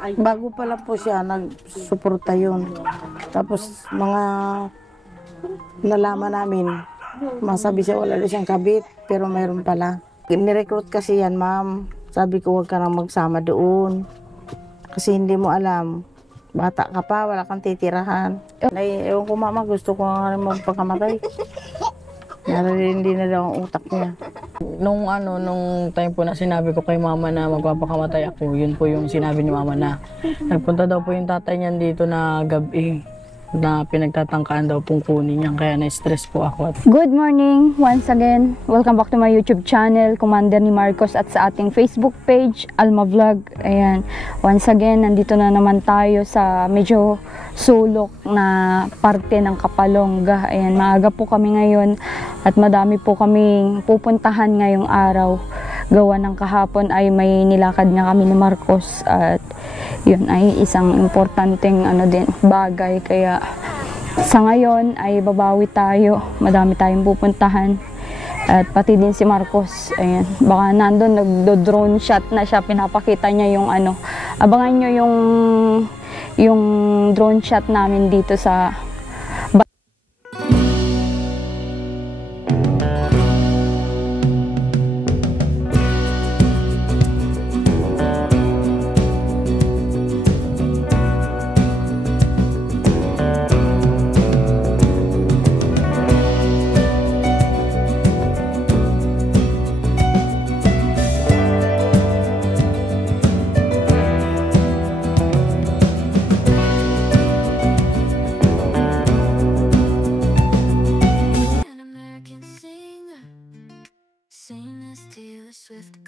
Bago pa lang po siya, nagsuporta yun. Tapos mga nalaman namin, masabi siya wala na siyang kabit, pero mayroon pala. Nirecruit kasi yan, ma'am. Sabi ko, huwag ka nang magsama doon. Kasi hindi mo alam. Bata ka pa, wala kang titirahan. Ewan ko, mama, gusto ko nga rin magpakamatay. Hindi na daw ang utak niya. Nung time po na sinabi ko kay mama na magpapakamatay ako, yun po yung sinabi ni mama na nagpunta daw po yung tatay niyan dito na gabi na pinagtatangkaan daw pong kunin niya, kaya na-stress po ako. Good morning once again. Welcome back to my YouTube channel, Commander ni Marcos, at sa ating Facebook page, Alma Vlog. Ayan, once again, nandito na naman tayo sa medyo sulok na parte ng Kapalonga. Ayan, maaga po kami ngayon at madami po kaming pupuntahan ngayong araw. Gawa ng kahapon ay may nilakad na kami ni Marcos at yun ay isang importanteng bagay, kaya sa ngayon ay babawi tayo. Madami tayong pupuntahan at pati din si Marcos. Ayan, baka nandun nagdo-drone shot na siya, pinapakita niya yung abangan nyo yung drone shot namin dito sa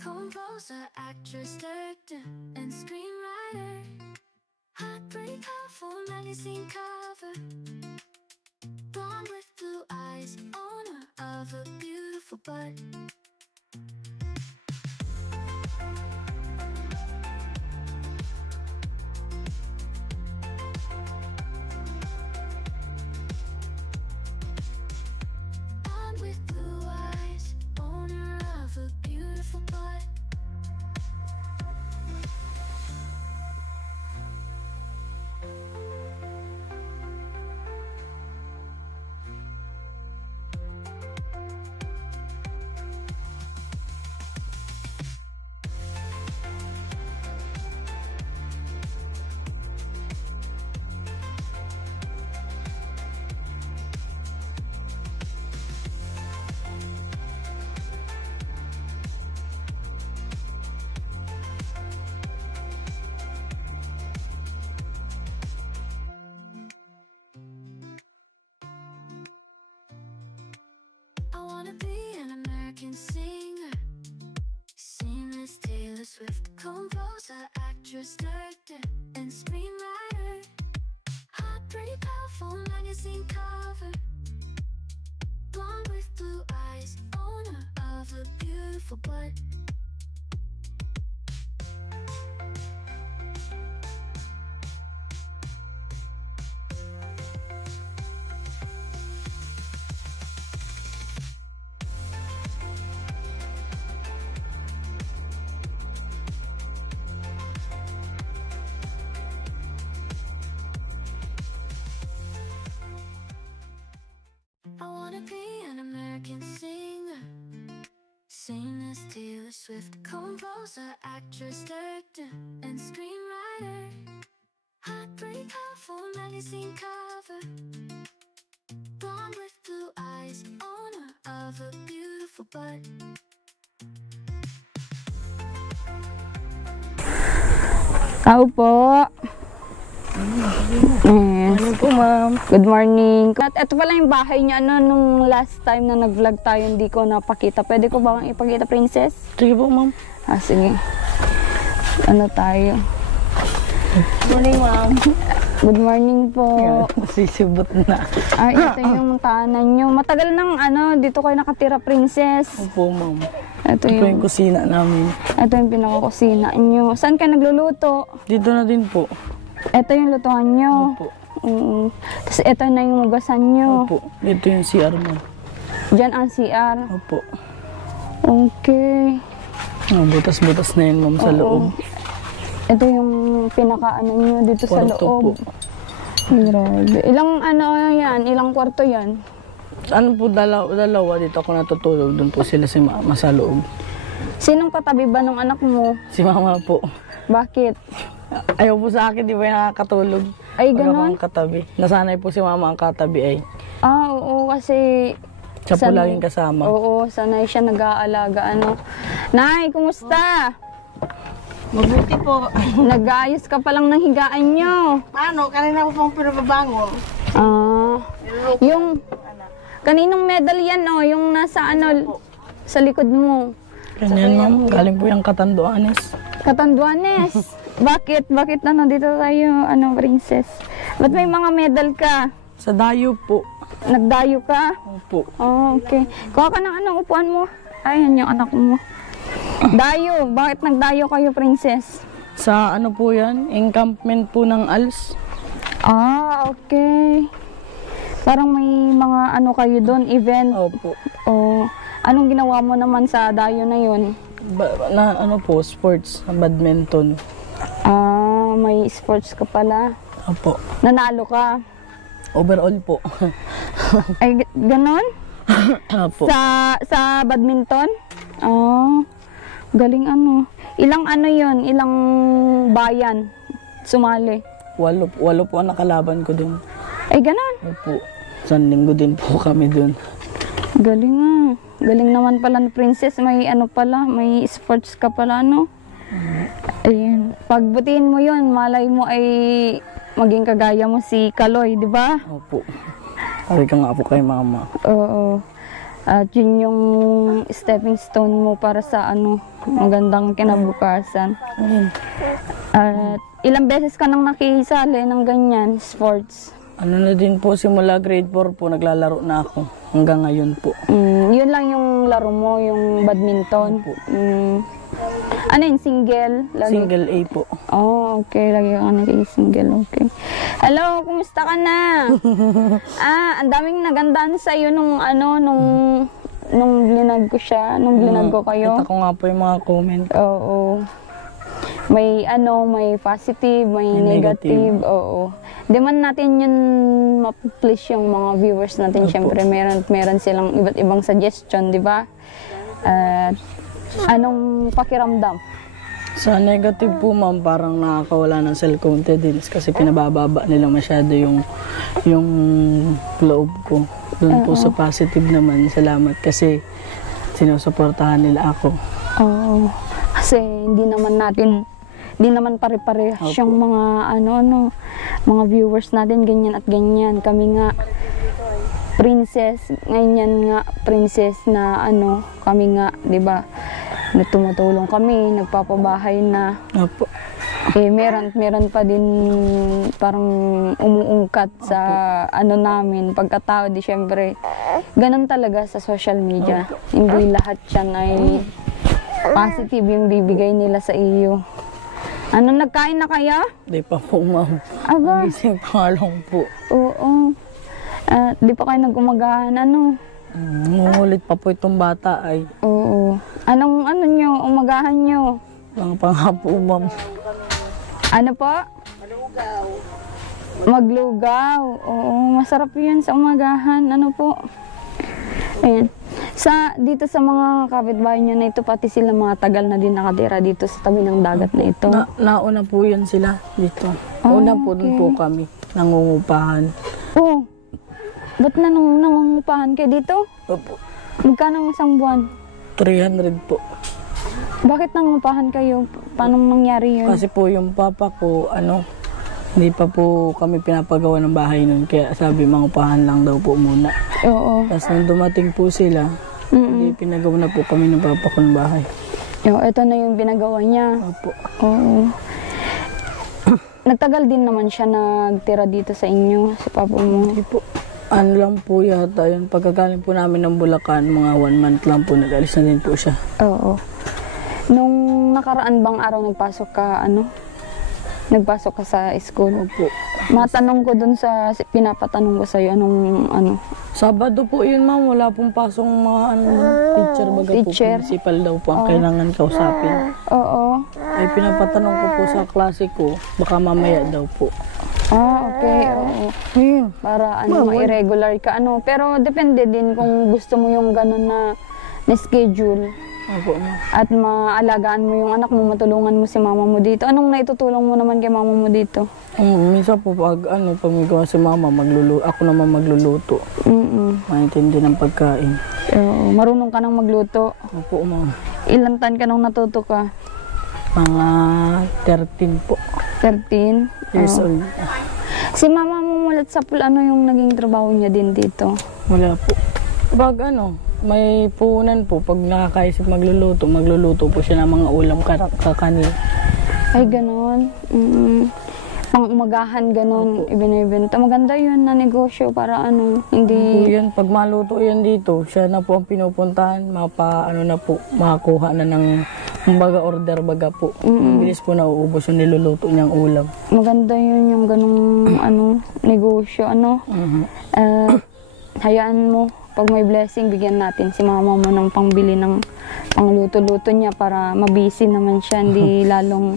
composer, actress, director, and screenwriter. Heartbreaker for magazine cover. Blonde with blue eyes, owner of a beautiful butt. Blonde with blue eyes, owner of a beautiful butt. I wanna be an American singer, seamless Taylor Swift, composer, actress, director, and screenwriter. Heartbreaker for magazine cover. Blonde with blue eyes, owner of a beautiful butt. I wanna be an American singer, seamless Taylor Swift, composer, actress, director, and screenwriter. Heartbreaker for magazine cover. Blonde with blue eyes, owner of a beautiful butt. tao po. Yes. Po, ma'am. Good morning. At ito pala yung bahay niya. Nung last time na nag-vlog tayo, hindi ko napakita. Pwede ko ba ipakita, princess? Sige po, ma'am. Sige. Tayo? Good morning, ma'am. Good morning po. Sisibot na. Ay, ito yung tahanan nyo. Matagal nang dito kayo nakatira, princess. Opo, ma'am. Ito Ito yung kusina namin. Ito yung pinakakusina nyo. Saan ka nagluluto? Dito na din po. Ito yung lutuan nyo. Opo. Tapos ito na yung magasan nyo. Opo. Dito yung CR, ma'am. Diyan ang CR. Opo. Okay. Butas-butas na yun, ma'am, sa loob. Ito yung pinaka-ano nyo dito sa Kwarto loob. po. Grabe. Ilang ano yan? Ilang kwarto yan? Ano po, dalawa dito ako natutulog. Doon po sila si mama sa loob. Sinong katabi ba ng anak mo? Si mama po. Bakit? Ayaw po sa akin, di ba yung nakakatulog? Ay, Pag ako ganon? ang katabi. Nasanay po si mama ang katabi ay. Ah, oo, kasi... Siya po sanay- laging kasama. Oo, sanay siya nag-aalaga, ano. Nay, kumusta? Mabuti po. Nag-aayos ka pa lang ng higaan nyo. Paano? Kanina ko pong pinababangon. Ah, yung... Kaninong medal yan, oh? Yung nasa ano, sa likod mo. Ganyan ma'am, galing po yung Katanduanes. Katanduanes. Bakit? Bakit ano dito tayo, ano, princess? Ba't may mga medal ka? Sa dayo po. Nagdayo ka? Opo. Oh, okay. Kuha ka ng ano, upuan mo. Ayan yung anak mo. Dayo. Bakit nagdayo kayo, princess? Sa ano po yan, encampment po ng ALS. Ah, okay. Parang may mga ano kayo doon, event. Opo. O, anong ginawa mo naman sa dayo na yun? Ano po, sports, badminton. Ah, may sports ka pala. Opo. Nanalo ka. Overall po. Ay, ganon? Opo. Sa badminton? Oh, galing ano. Ilang ano yun? Ilang bayan sumali? Walo po ang nakalaban ko dun. Ay, ganon. Opo. Isang linggo din po kami dun. Galing ah. Galing naman pala ni princess. May ano pala, may sports ka pala, no? Ayun. Pagbutihin mo yun, malay mo ay maging kagaya mo si Kaloy, di ba? Opo. Sabi ka nga po kay mama. Oo. At yun yung stepping stone mo para sa ano, magandang kinabukasan. Ayun. At ilang beses ka nang nakisali ng ganyan, sports? Ano na din po, simula grade 4 po, naglalaro na ako. Hanggang ngayon po. Yun lang yung laro mo, yung badminton. Ano yun, single? Single A po. Oh, okay. Lagi ka nag-single, okay. Hello, kumusta ka na? Ang daming nagandaan sa iyo nung ano, nung blinag ko siya, nung blinag ko kayo. Kita ko nga po yung mga comment. Oo. May ano, may positive, may May negative. Oo. Di man natin yun ma-please yung mga viewers natin. Opo. Siyempre, meron silang iba't ibang suggestion, di ba? At anong pakiramdam? Sa negative po ma'am, parang nakakawala ng self-confidence kasi pinabababa nila masyado yung loob ko. Doon po sa positive naman, salamat kasi sinusuportahan nila ako. Oo. Kasi hindi naman pare-parehas yung mga mga viewers natin ganyan at ganyan. Kami nga princess, ganyan nga princess na kami nga, 'di ba? Na tumutulong kami, nagpapabahay na. Opo. Eh meron pa din parang umuungkat sa namin pagkatao, di syempre. Ganun talaga sa social media. Hindi lahat 'yan ay positive yung bibigay nila sa iyo. Nagkain na kaya? Di pa po ma'am. Aba, Gising pa lang po. oo. Di pa kayo nag-umagahan, Ngungulit pa po itong bata ay. Oo. Anong nyo, umagahan nyo? Mga panga po ma'am. Ano po? Maglugaw. Oo, masarap yun sa umagahan. Ano po? Ayan. Dito sa mga kapitbahay nyo na ito, pati sila mga tagal na din nakatira dito sa tabi ng dagat na ito. Nauna po yan sila dito. Una po doon po kami. Nangungupahan. Oo. Ba't nangungupahan kayo dito? Opo. Magkano ang isang buwan? 300 po. Bakit nangungupahan kayo? Paano nangyari yun? Kasi po yung papa ko, hindi pa po kami pinapagawa ng bahay nun. Kaya sabi, mangupahan lang daw po muna. Oo. Tapos nung dumating po sila, hindi pinagawa na po kami ng papa ko ng bahay. Ito na yung pinagawa niya. Opo. Oo. Nagtagal din naman siya nagtira dito sa inyo, sa papa mo. Hindi po. Ano lang po yata yun. Pagkagaling po namin ng Bulacan, mga 1 month lang po, nag-alis na din po siya. Oo. Nung nakaraan bang araw nagpasok ka, nagpasok ka sa school? Opo. Matanong ko dun sa pinapatanong ko sa'yo, anong Sabado po yun ma'am, wala pong pasong mga teacher baga Teacher? po. Principal daw po ang kailangan kausapin. Oo. Ay pinapatanong ko po sa klase ko, baka mamaya daw po. Okay, oo. Para ma-irregular ka, Pero depende din kung gusto mo yung gano'n na schedule. Opo, ma'am. At maalagaan mo yung anak mo, matulungan mo si mama mo dito. Anong naitutulong mo naman kay mama mo dito? Minsan po pag may gawa si mama, ako naman magluluto. Maintindi ng pagkain. Marunong ka nang magluto. Opo, ma'am. Ilan taon ka nang natuto ka? Mga 13 po. 13? Years old. Si mama mo mulat sa pool, ano yung naging trabaho niya din dito? Wala po. Pag may puhunan po, pag nakakaisip magluluto po siya ng mga ulam kakanin. Ay, ganon. Pang-umagahan, ganon, ibinibenta. Maganda yun na negosyo para hindi... Yan, pag maluto yan dito, siya na po ang pinupuntahan, makakuha na ng order baga po. Bilis po nauubos yung niluluto niyang ulam. Maganda yun yung ganong negosyo, hayaan mo, pag may blessing, bigyan natin si mama mo ng pangbili ng pangluto-luto niya para mabisi naman siya, hindi lalong...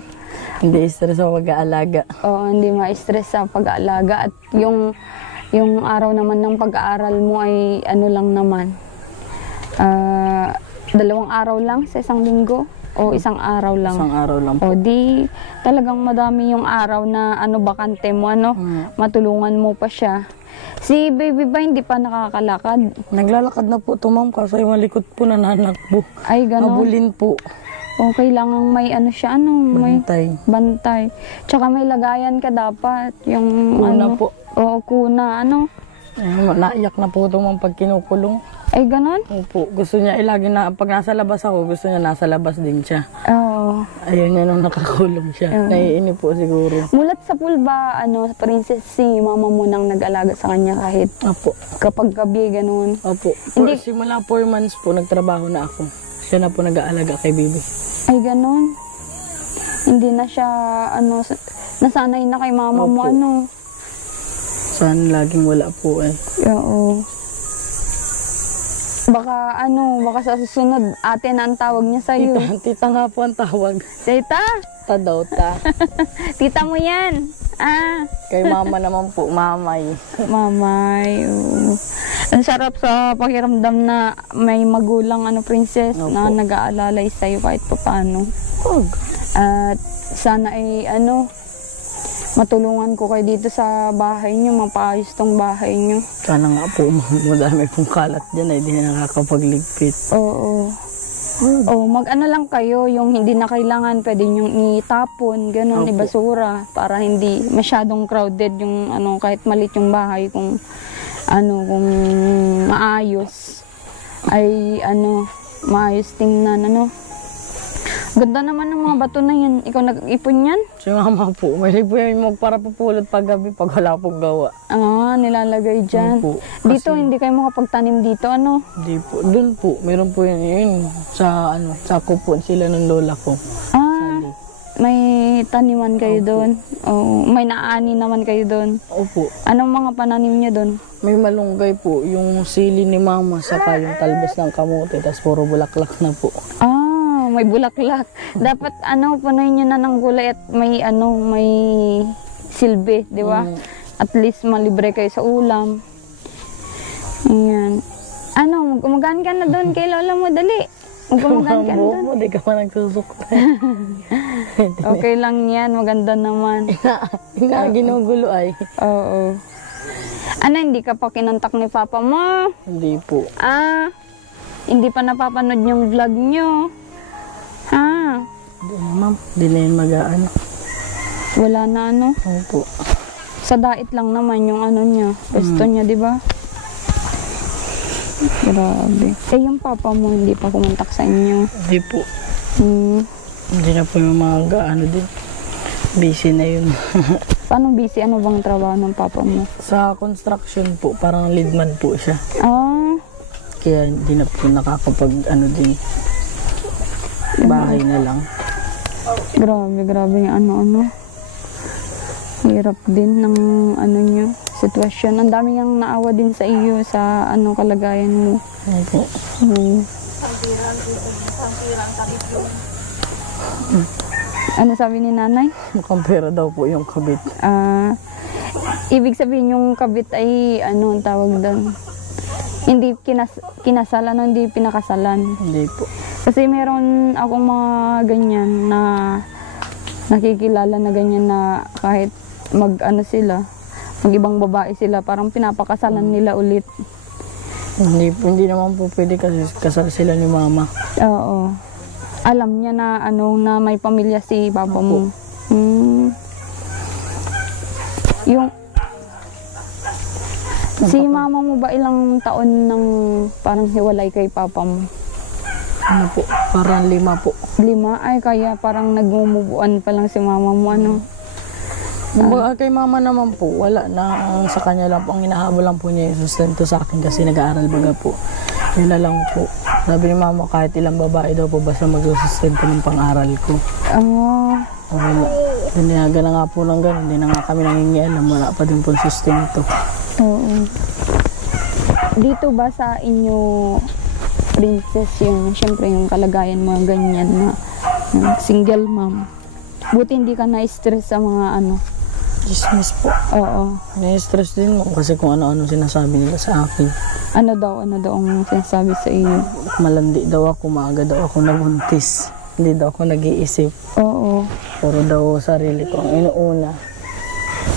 Hindi stress sa pag-aalaga. Oo, hindi ma-stress sa pag-aalaga. At yung araw naman ng pag-aaral mo ay lang naman. 2 araw lang sa isang linggo o isang araw lang? Isang araw lang po. O di talagang madami yung araw na bakante mo, matulungan mo pa siya. Si baby ba hindi pa nakakalakad? Naglalakad na po ito, ma'am, kasi malikot po nananakbo. Ay, gano'n? Mabulin po. O kailangan may siya, may Bantay. bantay. Tsaka may lagayan ka dapat. Yung Kuna po. Oo, kuna, Naiyak na po ito, ma'am, pag kinukulong. Ay, ganon? Opo. Gusto niya lagi pag nasa labas ako, gusto niya nasa labas din siya. Oo. Ayun niya nung nakakulong siya. Naiinip po siguro. Mulat sa pool ba, princess, si mama mo nang nag-alaga sa kanya kahit Opo. kapag gabi, ganon? Opo. Hindi- Simula 4 months po, nagtrabaho na ako. Siya na po nag-aalaga kay baby. Ay, ganon? Hindi na siya, nasanay na kay mama mo, Opo. Saan laging wala po eh. Oo. Baka sa susunod, ate na ang tawag niya sa'yo. Tita nga po ang tawag. Tita? Ta daw ta. Tita mo yan. Kay mama naman po, mamay. Mamay. Oo. Ang sarap sa pakiramdam na may magulang, princess, Opo. na nag-aalalay sa'yo kahit papaano. At sana ay, matulungan ko kayo dito sa bahay niyo, mapaayos tong bahay niyo. Sana nga po, madami pong kalat dyan ay di na nakakapagligpit. Oo. Mag-ano lang kayo, yung hindi na kailangan, pwede niyong itapon, gano'n, Opo. ibasura, para hindi masyadong crowded yung, kahit malit yung bahay, kung maayos, ay, maayos tingnan, Ganda naman ng mga bato na yan. Ikaw nag-ipon yan? Si mama po, may po yung magpara-pupulot pag gabi pag wala pong gawa. Nilalagay dyan. Opo. Dito, hindi kayo makapagtanim dito, Hindi po. Doon po, meron po yun sa kupuan sila ng lola ko. May taniman kayo doon. May naani naman kayo doon. Opo. Anong mga pananim niya doon? May malunggay po, yung sili ni mama, saka yung talbos ng kamote, tapos puro bulaklak na po. May bulaklak. Dapat punuin niyo na ng gulay at may silbi, di ba? At least malibre kayo sa ulam. Ayan. Magkumagaan ka na doon kay lola mo, dali. Magkumagaan ka na doon. Hindi ka pa nagsusukta. Okay lang yan, maganda naman. Ginugulo ay. Oo. Hindi ka pa kinontak ni papa mo? Hindi po. Hindi pa napapanood yung vlog nyo? Hindi na, ma'am. Hindi na yun mag-aano. Wala na Opo. Sa dait lang naman yung niya. Gusto niya, di ba? Grabe. Yung papa mo hindi pa kumontak sa inyo? Hindi po. Hindi na po yung mga din. Busy na yun. Paano busy? Ano bang trabaho ng papa mo? Sa construction po, parang leadman po siya. Kaya hindi na po nakakapag din. Bahay na lang. Grabe yung hirap din ng nyo, sitwasyon. Ang dami niyang naawa din sa iyo sa kalagayan mo. Opo. Ano sabi ni nanay? Mukhang pera daw po yung kabit. Ibig sabihin yung kabit ay ano ang tawag doon? Hindi kinasalan o hindi pinakasalan. Hindi po. Kasi meron akong mga ganyan na nakikilala na ganyan na kahit mag-ano sila, mag-ibang babae sila, parang pinapakasalan nila ulit. Hindi naman po pwede kasi kasal sila ni mama. Oo. Alam niya na ano na may pamilya si papa mo. Yung si mama mo ba ilang taon nang parang hiwalay kay papa mo? Ano po? Parang 5 po. 5? Ay, kaya parang nagmumubuan pa lang si mama mo, ano? Kumbaga kay mama naman po, wala na. Ang sa kanya lang po, ang hinahabol lang po niya yung sustento sa akin kasi nag-aaral baga po. Yun na lang po. Sabi ni mama, kahit ilang babae daw po basta magsusustento ng pang-aral ko. Okay na. Dinayaga na nga po ng gano'n. Hindi na nga kami nangingialam. Wala pa din po sustento. Oo. Dito ba sa inyo, princess, yung syempre yung kalagayan mo ganyan na single mom? Buti hindi ka na-stress sa mga ano? Chismis po. Oo. Na-stress din mo kasi kung ano-ano sinasabi nila sa akin. Ano daw ang sinasabi sa iyo? Malandi daw ako, maaga daw ako nabuntis. Hindi daw ako nag-iisip. Oo. Puro daw sarili ko ang inuuna.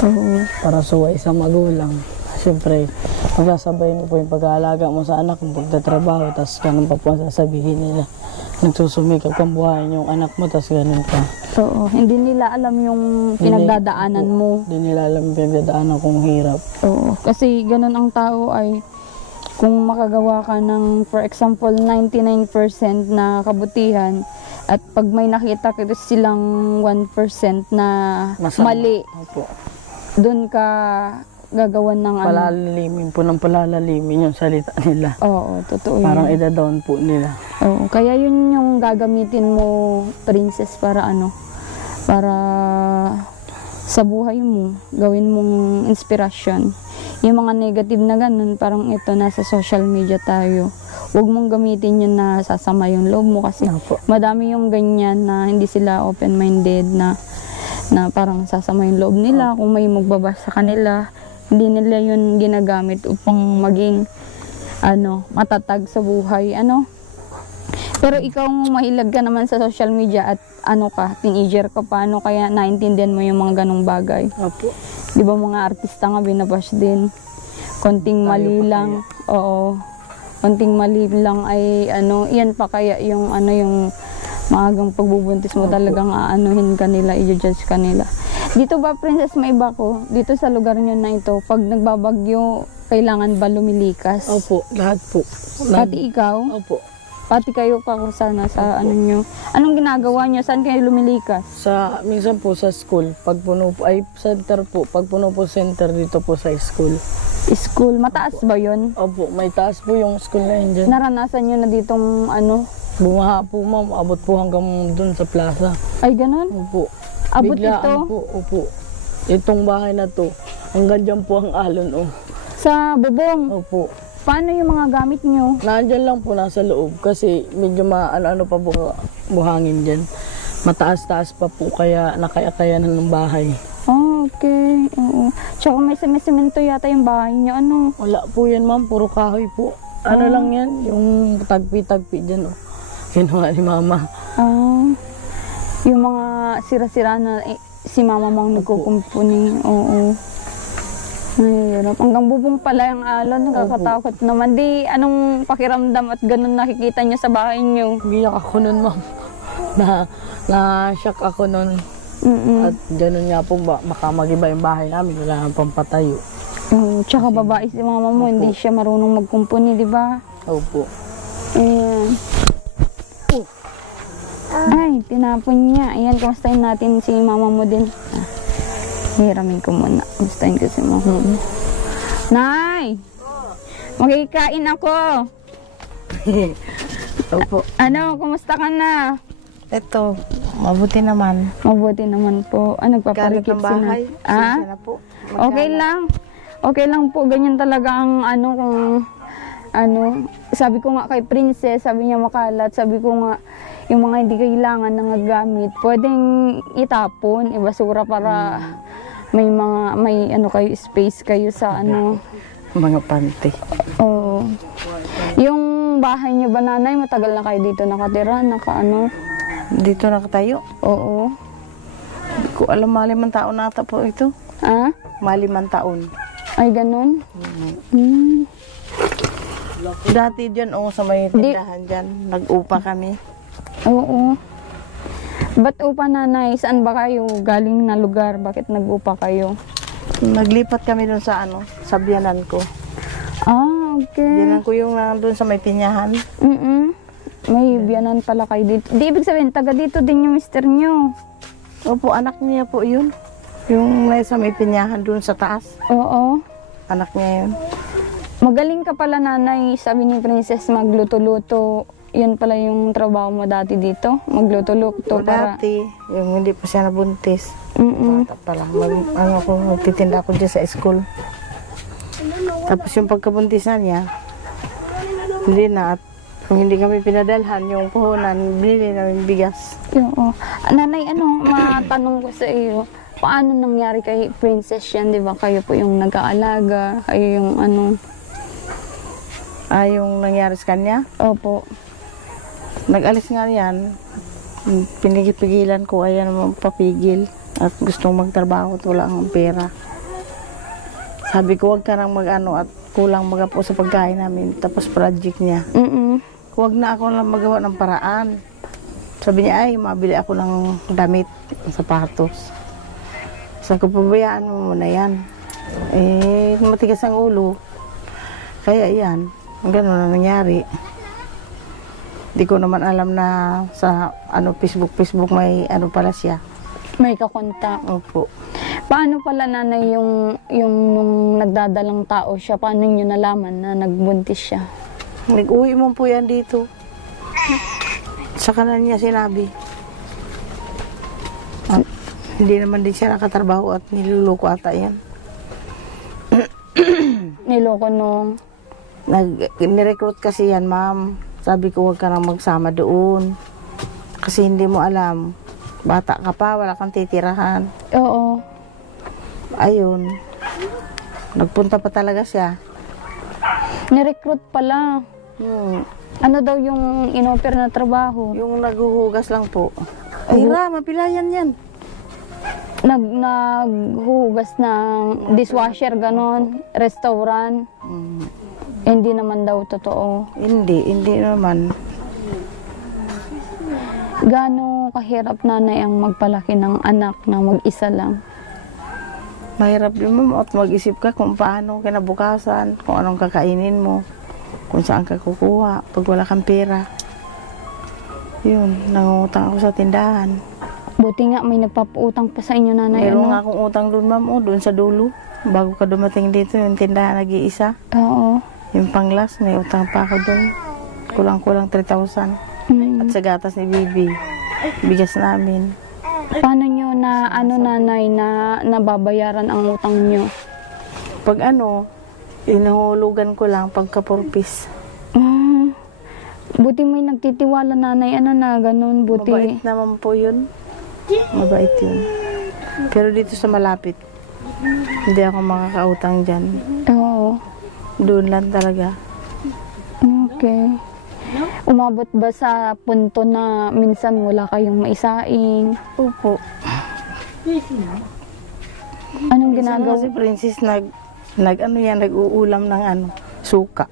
Oo. Para suway sa magulang. Siyempre, magsasabayin mo po yung pag-aalaga mo sa anak mo, pagtatrabaho, tapos ganun pa po ang sasabihin nila. Nagsusumikap kang buhayin yung anak mo, tapos ganun pa. Oo. Hindi nila alam yung pinagdadaanan mo. Hindi nila alam yung pinagdadaanan kong hirap. Oo. Kasi ganun ang tao ay kung makagawa ka ng, for example, 99% na kabutihan, at pag may nakita ka silang 1% na Masama. mali, Opo. dun ka gagawan ng ano. Palalalimin po ng palalalimin yung salita nila. Oo, totoo Parang yun. ida-down po nila. Oo, kaya yun yung gagamitin mo, princess, para ano, para sa buhay mo, gawin mong inspirasyon. Yung mga negative na ganun, parang ito, nasa social media tayo. Huwag mong gamitin yun na sasama yung loob mo kasi Opo. madami yung ganyan na hindi sila open-minded na parang sasama yung loob nila. Kung may magbabasa sa kanila, hindi nila yun ginagamit upang maging matatag sa buhay. Pero ikaw mahilag ka naman sa social media at teenager ka pa, kaya naintindihan mo yung mga ganong bagay. Opo. Di ba mga artista nga binabash din. Konting mali lang. Oo. Konting mali lang ay iyan pa kaya yung yung maagang pagbubuntis mo talagang aanuhin kanila, i-judge kanila. Dito ba, princess, may iba ko? Dito sa lugar nyo na ito, pag nagbabagyo, kailangan ba lumilikas? Opo, lahat po. Pati ikaw? Opo. Pati kayo pa kung sana sa nyo. Anong ginagawa nyo? Saan kayo lumilikas? Minsan po sa school, pag puno po, center po, pag puno po center dito po sa school. School? Mataas ba yun? Opo, may taas po yung school na yun dyan. Naranasan nyo na ditong Bumaha po ma'am, abot po hanggang dun sa plaza. Ay, ganun? Opo. Abot Biglaan ito? po, opo. Itong bahay na to, hanggang dyan po ang alon, Sa bubong? Opo. Paano yung mga gamit nyo? Nandyan lang po nasa loob kasi medyo ano pa po buhangin dyan. Mataas-taas pa po kaya nakaya-kayanan ng bahay. Oh, okay. Oo. Tsaka may semento yata yung bahay nyo. Wala po yan ma'am, puro kahoy po. Lang yan, yung tagpi-tagpi dyan Kinuha ni mama. Yung mga sira-sira na si mama mong nagkukumpuni. Oo. Mahirap. Hanggang bubong pala yung alon. Nakakatakot naman. Di, anong pakiramdam at ganun nakikita nyo sa bahay nyo? Biyak ako nun ma'am. Na-shock ako nun. At ganun nga po baka mag-iba yung bahay namin. Wala nang pampatayo. Tsaka babae si mama mo. Hindi siya marunong magkumpuni, di ba? Opo. Ayan. Ay, tinapon niya. Ayan, kamustahin natin si mama mo din. Hiramin ko muna. Kamustahin ko si mama mo. Nay! Magkikain ako. Opo. Kumusta ka na? Ito, mabuti naman. Mabuti naman po. Galit Nagpaparikit ng bahay. Ah? Siya na po. Okay lang. Okay lang po. Ganyan talaga ang kung sabi ko nga kay Princess, sabi niya makalat, sabi ko nga, yung mga hindi kailangan na gamit, pwedeng itapon, ibasura para may ano kayo, space kayo sa ano. Mga panty. Oo. Yung bahay niyo ba, nanay, matagal na kayo dito nakatira, ano? Dito nakatayo. Oo. Hindi ko alam, malimang taon nata po ito. Ah? Malimang taon. Ay, ganun? Hmm. Dati dyan, sa may tindahan dyan, nag-upa kami. Oo. Ba't upa, nanay? Saan ba kayo galing na lugar? Bakit nag-upa kayo? Naglipat kami dun sa sa biyanan ko. Ah, okay. Biyanan ko yung nandun sa may pinyahan. May biyanan pala kayo dito. Di ibig sabihin, taga dito din yung mister nyo. Opo, anak niya po yun. Yung nasa may pinyahan dun sa taas. Oo. Anak niya yun. Magaling ka pala, nanay. Sabi ni Princess, magluto-luto. Yun pala yung trabaho mo dati dito? Magluto-luto para... Dati, yung hindi pa siya nabuntis. Mm-mm. Bata pa lang. Magtitinda ako dyan sa school. Tapos yung pagkabuntis na niya, hindi na. At kung hindi kami pinadalhan, yung puhunan, binili namin bigas. Oo. Nanay, matanong ko sa iyo, paano nangyari kay Princess yan? Di ba kayo po yung nag-aalaga? Kayo yung Yung nangyari sa kanya, Opo. nag-alis nga yan. Pinigipigilan ko, ayan naman papigil. At gustong magtrabaho at wala ang pera. Sabi ko, wag ka nang at kulang magapo sa pagkain namin. Tapos project niya. Huwag na ako lang magawa ng paraan. Sabi niya, ay, mabili ako ng damit, sapatos. Sabi ko, pabayaan mo muna yan. Matigas ang ulo. Kaya yan, gano'n na nangyari. Di ko naman alam na sa Facebook may pala siya. May kakontak. Opo. Paano pala, nanay, yung nung nagdadalang tao siya, paano nyo nalaman na nagbuntis siya? Nag-uwi mo po yan dito. Sa kanan niya sinabi. At hindi naman din siya nakatrabaho at niluloko ata yan. Niloko nung... Nirecruit kasi yan, ma'am. Sabi ko, huwag ka nang magsama doon. Kasi hindi mo alam. Bata ka pa, wala kang titirahan. Oo. Ayun. Nagpunta pa talaga siya. Nirecruit pala. Ano daw yung in-offer na trabaho? Yung naghuhugas lang po. Ay, mapilayan yan. Naghuhugas ng dishwasher, ganon, restaurant. Hindi naman daw totoo. Hindi naman. Gaano kahirap, nanay, ang magpalaki ng anak na mag-isa lang? Mahirap yun, ma'am. At mag-isip ka kung paano kinabukasan, kung anong kakainin mo, kung saan ka kukuha, pag wala kang pera. Yun, nangungutang ako sa tindahan. Buti nga may nagpapautang pa sa inyo, nanay. Meron nga akong utang doon, ma'am, doon sa dulo. Bago ka dumating dito, yung tindahan nag-iisa. Oo. Yung panglas, may utang pa ako doon. Kulang-kulang 3,000. At sa gatas ni Bibi, bigas namin. Paano nyo na, nanay, na nababayaran ang utang nyo? Pag inuhulugan ko lang pagka-purpose. Buti may nagtitiwala, nanay, na ganun, buti. Mabait naman po yun. Mabait yun. Pero dito sa malapit, hindi ako makakautang dyan. Oo. Doon lang talaga. Okay. Umabot ba sa punto na minsan wala kayong maisaing? Opo. Anong Minsan ginagawa? si Princess nag-uulam ng suka.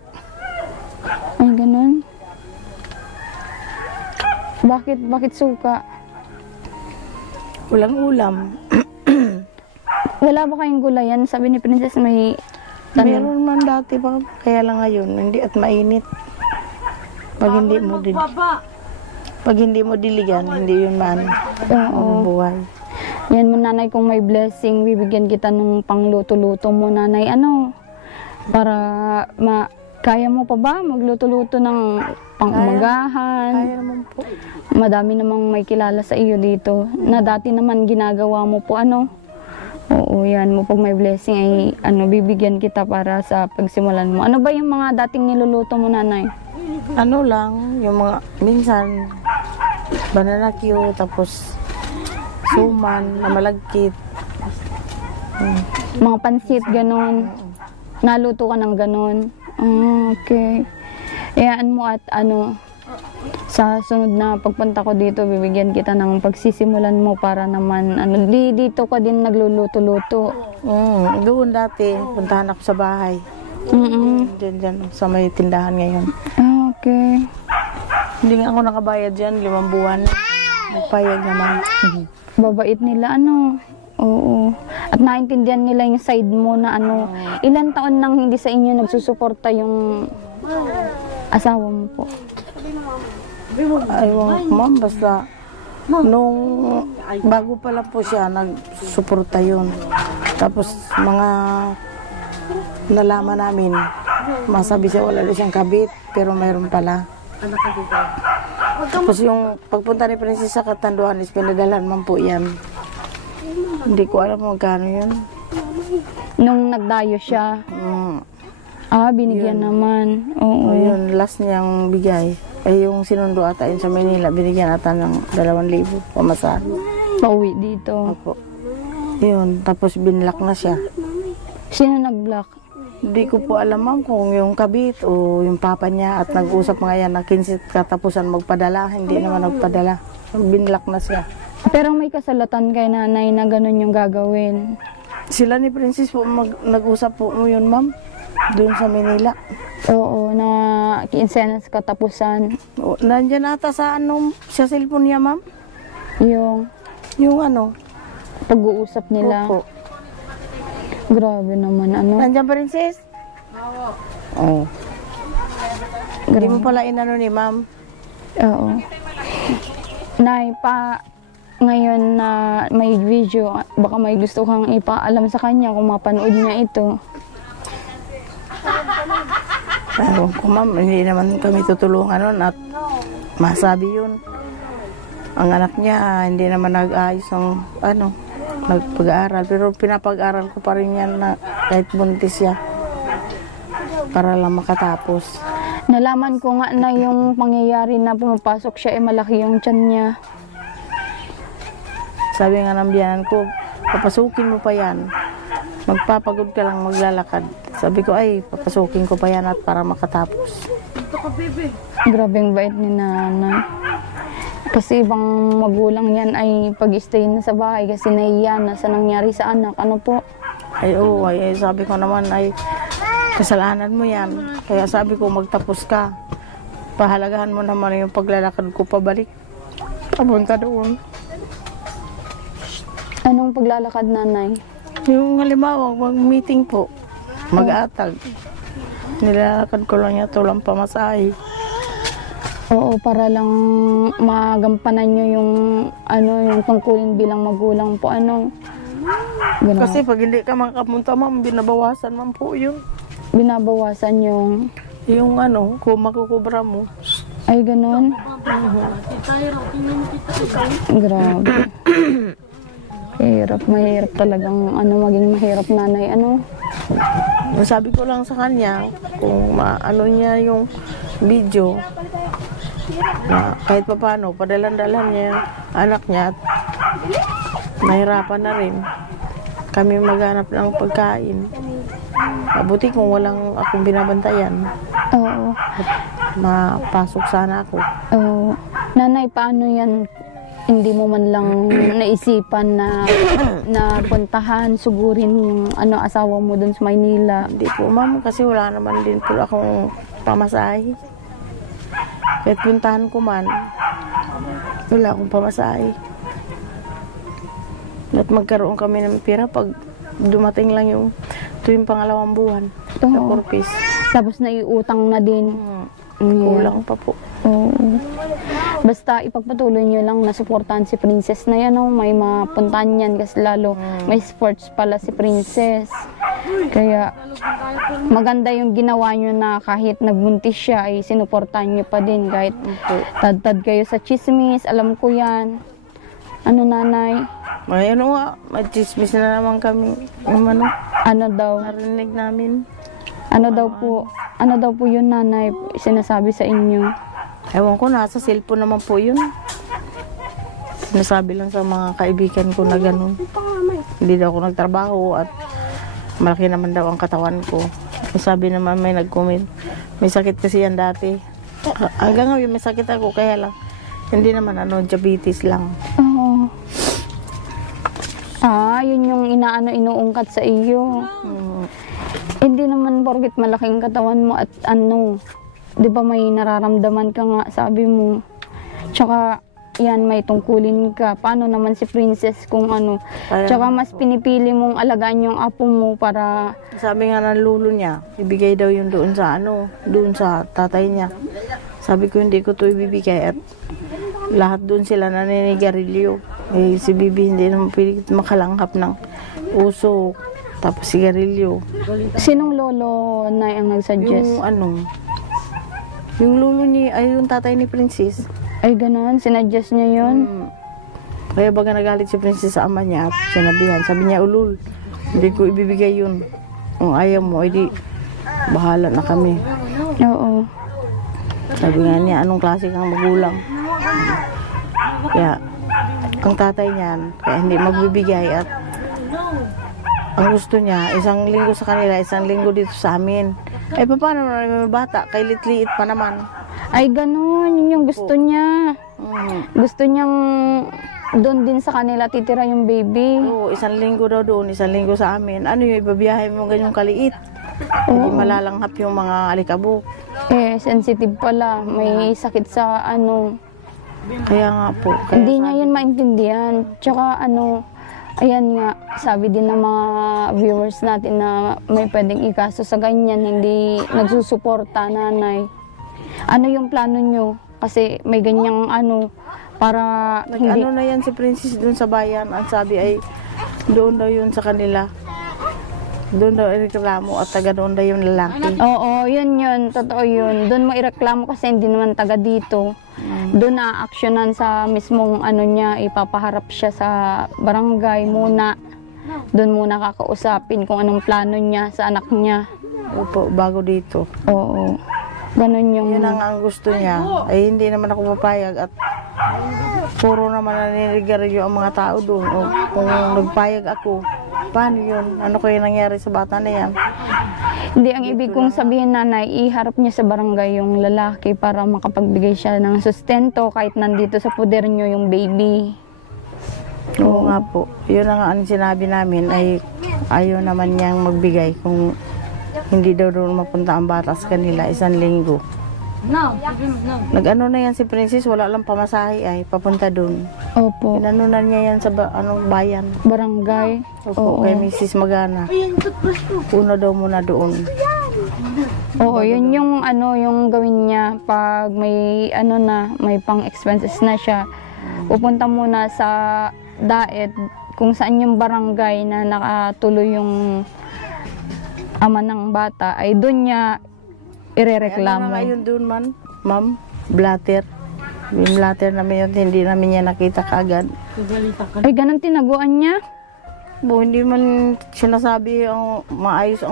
Ay, ganun. Bakit suka? Walang ulam. Wala ba kayong gulayan? Sabi ni Princess may Meron man dati pa, kaya lang ngayon, hindi at mainit. Pag hindi mo diligan, hindi yun buhay. Yan mo, nanay, kung may blessing, bibigyan kita ng pangluto-luto mo, nanay. Para kaya mo pa ba magluto-luto ng pang-umagahan? Kaya naman po. Madami namang may kilala sa iyo dito na dati naman ginagawa mo po, Oo, yan mo. Pag may blessing ay bibigyan kita para sa pagsimulan mo. Ano ba yung mga dating niluluto mo, nanay? Lang, yung mga, minsan, banana Q, tapos suman na malagkit. Mga pansit, ganon. Naluto ka ng ganon. Okay. Iyaan mo at ano, sa sunod na pagpunta ko dito, bibigyan kita ng pagsisimulan mo para naman, ano, dito ka din nagluluto-luto. Doon dati, puntahan ako sa bahay. Diyan, sa may tindahan ngayon. Okay. Hindi nga ako nakabayad dyan, 5 buwan. Nagpayag naman. Babait nila, ano. Oo. At naintindihan nila yung side mo na ano, ilan taon nang hindi sa inyo nagsusuporta yung asawa mo po? Aywan, ma'am, basta nung bago pa lang po siya, nagsuporta yun. Tapos mga nalaman namin, masabi siya wala siyang kabit, pero mayroon pala. Tapos yung pagpunta ni Princess sa Katanduan is pinadalhan man po yan. Hindi ko alam magkano yun. Nung nagdayo siya, binigyan naman. Oo. Yun, last niyang bigay. Yung sinundo ata yun sa Manila, binigyan ata ng 2,000 pamasahe. Pauwi dito. Opo. Yun, tapos binlock na siya. Sino nag-block? Hindi ko po alam ma'am kung yung kabit o yung papa niya at nag-usap nga yan na 15 katapusan magpadala. Hindi naman nagpadala. Binlock na siya. Pero may kasalatan kay nanay na ganun yung gagawin. Sila ni Princess po nag-usap po yun ma'am. Doon sa Manila. Oo, na kiinsenas katapusan. Nandiyan ata sa sa cellphone niya ma'am. Yung ano. pag-uusap nila. Opo. Grabe naman, ano. Nandiyan Princess? Oo. Hindi mo pala inano ni ma'am. Oo. Nay, ngayon na may video, baka may gusto kang ipaalam sa kanya kung mapanood niya ito. Ewan ko ma'am, hindi naman kami tutulungan nun at masabi yun. Ang anak niya, hindi naman nag-ayos ng nagpag-aaral. Pero pinapag-aral ko pa rin yan na kahit buntis siya. Para lang makatapos. Nalaman ko nga na yung pangyayari na pumapasok siya, malaki yung tiyan niya. Sabi nga ng biyanan ko, papasukin mo pa yan. Magpapagod ka lang maglalakad. Sabi ko, papasukin ko pa yan at para makatapos. Grabing bait ni nanay. Kasi ibang magulang yan ay pag-stay na sa bahay kasi nahiya na sa nangyari sa anak. Ano po? Sabi ko naman kasalanan mo yan. Kaya sabi ko, magtapos ka. Pahalagahan mo naman yung paglalakad ko pabalik. Papunta doon. Anong paglalakad, nanay? Yung halimbawa, mag-meeting po. Mag-atag. Nilalakad ko lang yan, tulang pamasahe. Oo, para lang magampanan nyo yung yung tungkulin bilang magulang po, Ganun. Kasi pag hindi ka makapunta, ma'am, binabawasan man po yun. Binabawasan yung... Yung kung makukubra mo. Ay, ganun? Grabe. Mahirap talagang maging mahirap, nanay, Sabi ko lang sa kanya, kung niya yung video, na kahit paano, padalan-dalan niya yung anak niya at nahirapan na rin kami maghanap ng pagkain. Mabuti kung walang akong binabantayan. Oo. Mapasok sana ako. Oo. Nanay, paano yan? Hindi mo man lang naisipan na puntahan, sugurin yung asawa mo dun sa Maynila? Hindi po, ma'am, kasi wala naman din po akong pamasahe. Kahit puntahan ko man, wala akong pamasahe. At magkaroon kami ng pera pag dumating lang yung tuwing pangalawang buwan sa Corpus. Tapos naiutang na din. Kulang pa po. Oo. Basta ipagpatuloy nyo lang na suportahan si Princess na yan. May mapuntahan yan kasi lalo may sports pala si Princess. Kaya maganda yung ginawa nyo na kahit nagbuntis siya ay sinuportahan nyo pa din kahit tad-tad kayo sa chismis. Alam ko yan. Nanay? May may chismis na naman kami. Ano daw? Narinig namin. Ano daw po yun, nanay, sinasabi sa inyo? Ewan ko, nasa cellphone naman po yun. Nasabi lang sa mga kaibigan ko na ganun. Hindi daw ako nagtrabaho at malaki naman daw ang katawan ko. Sabi naman may nag-comment, may sakit kasi yan dati. Hanggang ngayon may sakit ako, kaya lang hindi naman diabetes lang. Oo. Yun yung inuungkat sa iyo. Hindi naman porket malaking katawan mo at di ba may nararamdaman ka nga, sabi mo. Tsaka, yan, may tungkulin ka. Paano naman si Princess kung Tsaka mas pinipili mong alagaan yung apo mo para... Sabi nga ng lulo niya, ibigay daw yun doon sa tatay niya. Sabi ko, hindi ko to ibibigay at lahat doon sila naninigarilyo. Si Bibi hindi naman pilit makalanghap ng uso, tapos sigarilyo. Sinong lolo na ang nagsuggest? Yung lulo niya, ay yung tatay ni Princess. Ay, ganun? Sinuggest niya yun? Kaya baga nagalit si Princess sa ama niya at sinabihan. Sabi niya, ulul, hindi ko ibibigay yun. Kung ayaw mo, edi bahala na kami. Oo. Sabi nga niya, anong klase kang magulang? Kaya, ang tatay niyan, kaya hindi magbibigay at ang gusto niya, 1 linggo sa kanila, 1 linggo dito sa amin. Ay, paano na may bata? Kay liit pa naman. Ay, ganun. Yun yung gusto niya. Gusto niyang doon din sa kanila titira yung baby. Oo, 1 linggo daw doon, 1 linggo sa amin. Ano yung ibabiyahe mo ganyong kaliit? Hindi malalanghap yung mga alikabok. Sensitive pala. May sakit sa Kaya nga po. Hindi niya yun maintindihan. Tsaka ayan nga, sabi din ng mga viewers natin na may pwedeng ikaso sa ganyan, hindi nagsusuporta nanay. Ano yung plano nyo? Kasi may ganyang para hindi... na yan si Princess doon sa bayan. Ang sabi ay doon daw yun sa kanila. Doon daw ireklamo at taga doon daw yung lalaki. Oo, yun. Totoo yun. Doon mo ireklamo kasi hindi naman taga dito. Doon na-actionan sa mismong niya, ipapaharap siya sa barangay muna. Doon muna kakausapin kung anong plano niya sa anak niya. Opo, bago dito. Oo. Ganun yung... Yun ang gusto niya. Ay hindi naman ako papayag at puro naman naninigarilyo ang mga tao doon. O kung nagpayag ako, paano yun? Ano kaya nangyari sa bata na yan? Hindi, ang ibig kong sabihin, nanay, iharap niya sa barangay yung lalaki para makapagbigay siya ng sustento kahit nandito sa poder niyo yung baby. Oo nga po. Yun ang sinabi namin ay ayaw naman niyang magbigay kung hindi daw doon mapunta ang bata sa kanila 1 linggo. Nag-ano na yan si Princess, wala lang pamasahe ay papunta doon. Opo. Inanunan niya yan sa bayan. Barangay. Opo, kay Mrs. Magana. Una daw muna doon. Oo, yun yung yung gawin niya pag may may pang-expenses na siya. Pupunta muna sa DAET kung saan yung barangay na nakatuloy yung ama ng bata ay doon niya irereklamo. Ano na ngayon doon ma'am? Blatter. Yung blatter namin yun, hindi namin niya nakita kaagad. Ay, ganun tinaguan niya? Hindi man sinasabi ang maayos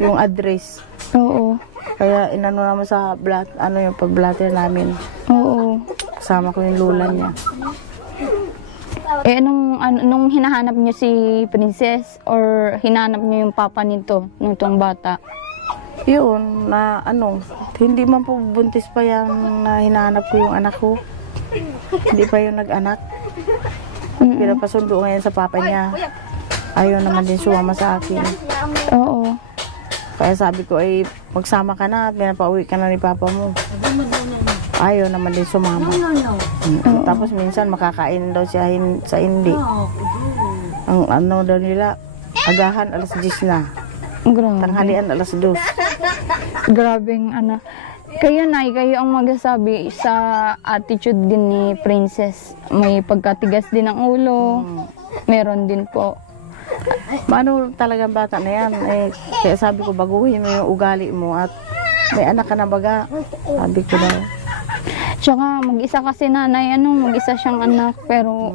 yung address. Oo. Kaya inano naman sa yung pag-blatter namin. Oo. Kasama ko yung lula niya. Nung hinahanap niyo si Princess or hinahanap niyo yung papa nito, nitong bata? Yun, na hindi man po buntis pa yan na hinahanap ko yung anak ko. Hindi pa yung nag-anak. Pinapasundo ngayon sa papa niya. Ayaw naman din sumama sa akin. Oo. Kaya sabi ko ay magsama ka na at pinapauwi ka na ni papa mo. Ayaw naman din sumama. Tapos minsan makakain daw siya sa hindi. Ang daw nila, agahan 10:00 na. Grabe. Tanghalian 2:00. Grabeng Kayo ang magsasabi sa attitude din ni Princess. May pagkatigas din ng ulo. Meron din po. Paano talagang bata na yan? Kaya sabi ko, baguhin mo yung ugali mo at may anak ka na baga. Sabi ko daw. Tsaka mag-isa kasi nanay, mag-isa siyang anak. Pero,